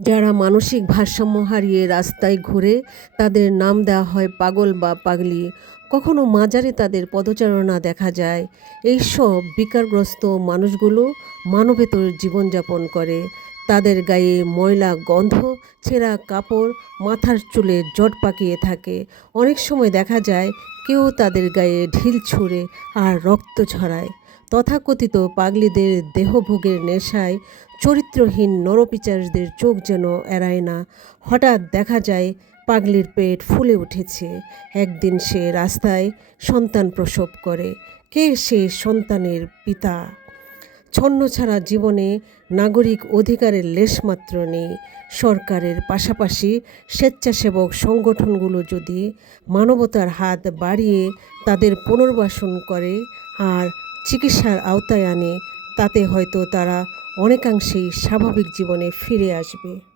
যারা মানসিক ভারসাম্য হারিয়ে রাস্তায় ঘুরে তাদের নাম দেওয়া হয় পাগল বা পাগলি। কখনো মাজারে তাদের পদচারণা দেখা যায়। এইসব বিকারগ্রস্ত মানুষগুলো মানবেতর জীবনযাপন করে। তাদের গায়ে ময়লা গন্ধ, ছেঁড়া কাপড়, মাথার চুলে জট পাকিয়ে থাকে। অনেক সময় দেখা যায় কেউ তাদের গায়ে ঢিল ছুঁড়ে আর রক্ত ঝরায়। তথাকথিত পাগলিদের দেহভোগের নেশায় চরিত্রহীন নরপিশাচদের চোখ যেন এড়ায় না। হঠাৎ দেখা যায় পাগলির পেট ফুলে উঠেছে। একদিন সে রাস্তায় সন্তান প্রসব করে। কে সে সন্তানের পিতা? ছন্নছাড়া জীবনে নাগরিক অধিকারের লেশমাত্র নেই। সরকারের পাশাপাশি স্বেচ্ছাসেবক সংগঠনগুলো যদি মানবতার হাত বাড়িয়ে তাদের পুনর্বাসন করে আর চিকিৎসার আওতায় আনে, তাতে হয়তো তারা অনেকাংশেই স্বাভাবিক জীবনে ফিরে আসবে।